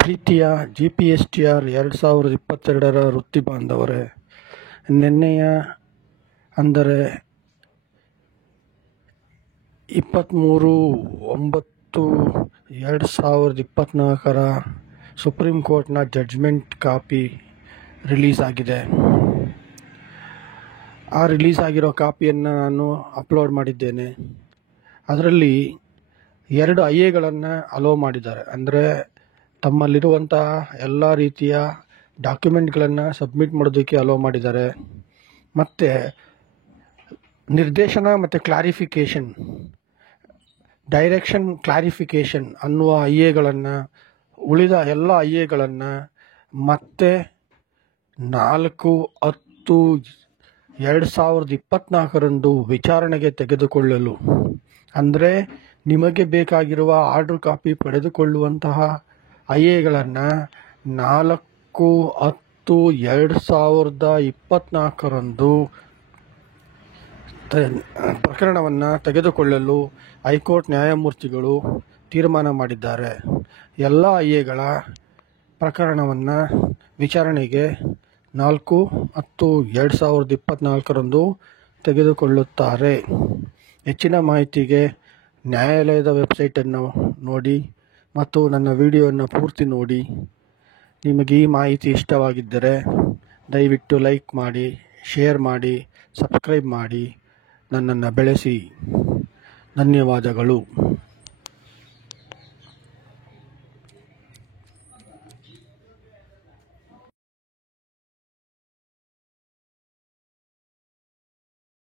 ಪ್ರೀತಿಯ GPSTR 2022ರ ವೃತ್ತಿ ಬಾಂಧವರೇ, ನಿನ್ನೆಯ ಅಂದರೆ 23/9/2024ರ ಸುಪ್ರೀಂ ಕೋರ್ಟ್ನ ಜಡ್ಜ್ಮೆಂಟ್ ಕಾಪಿ ರಿಲೀಸ್ ಆಗಿದೆ. ಆ ರಿಲೀಸ್ ಆಗಿರೋ ಕಾಪಿಯನ್ನು ನಾನು ಅಪ್ಲೋಡ್ ಮಾಡಿದ್ದೇನೆ. ಅದರಲ್ಲಿ 2 IA ಅಲೋ ಮಾಡಿದ್ದಾರೆ. ಅಂದರೆ ತಮ್ಮಲ್ಲಿರುವಂತಹ ಎಲ್ಲ ರೀತಿಯ ಡಾಕ್ಯುಮೆಂಟ್ಗಳನ್ನು ಸಬ್ಮಿಟ್ ಮಾಡೋದಕ್ಕೆ ಅಲೋ ಮಾಡಿದ್ದಾರೆ. ಮತ್ತು ನಿರ್ದೇಶನ ಮತ್ತು ಕ್ಲಾರಿಫಿಕೇಷನ್, ಡೈರೆಕ್ಷನ್ ಕ್ಲಾರಿಫಿಕೇಷನ್ ಅನ್ನುವ ಉಳಿದ ಎಲ್ಲ IA ಮತ್ತೆ 4/10/2024ರಂದು ವಿಚಾರಣೆಗೆ ತೆಗೆದುಕೊಳ್ಳಲು, ಅಂದರೆ ನಿಮಗೆ ಬೇಕಾಗಿರುವ ಆರ್ಡರ್ ಕಾಪಿ ಪಡೆದುಕೊಳ್ಳುವಂತಹ IA 4/10/2024ರಂದು ಪ್ರಕರಣವನ್ನು ತೆಗೆದುಕೊಳ್ಳಲು ಹೈಕೋರ್ಟ್ ನ್ಯಾಯಮೂರ್ತಿಗಳು ತೀರ್ಮಾನ ಮಾಡಿದ್ದಾರೆ. ಎಲ್ಲ IA ಪ್ರಕರಣವನ್ನು ವಿಚಾರಣೆಗೆ 4/10/2024ರಂದು ತೆಗೆದುಕೊಳ್ಳುತ್ತಾರೆ. ಹೆಚ್ಚಿನ ಮಾಹಿತಿಗೆ ನ್ಯಾಯಾಲಯದ ವೆಬ್ಸೈಟನ್ನು ನೋಡಿ ಮತ್ತು ನನ್ನ ವಿಡಿಯೋವನ್ನು ಪೂರ್ತಿ ನೋಡಿ. ನಿಮಗೆ ಈ ಮಾಹಿತಿ ಇಷ್ಟವಾಗಿದ್ದರೆ ದಯವಿಟ್ಟು ಲೈಕ್ ಮಾಡಿ, ಶೇರ್ ಮಾಡಿ, ಸಬ್ಸ್ಕ್ರೈಬ್ ಮಾಡಿ ನನ್ನನ್ನು ಬೆಳೆಸಿ. ಧನ್ಯವಾದಗಳು.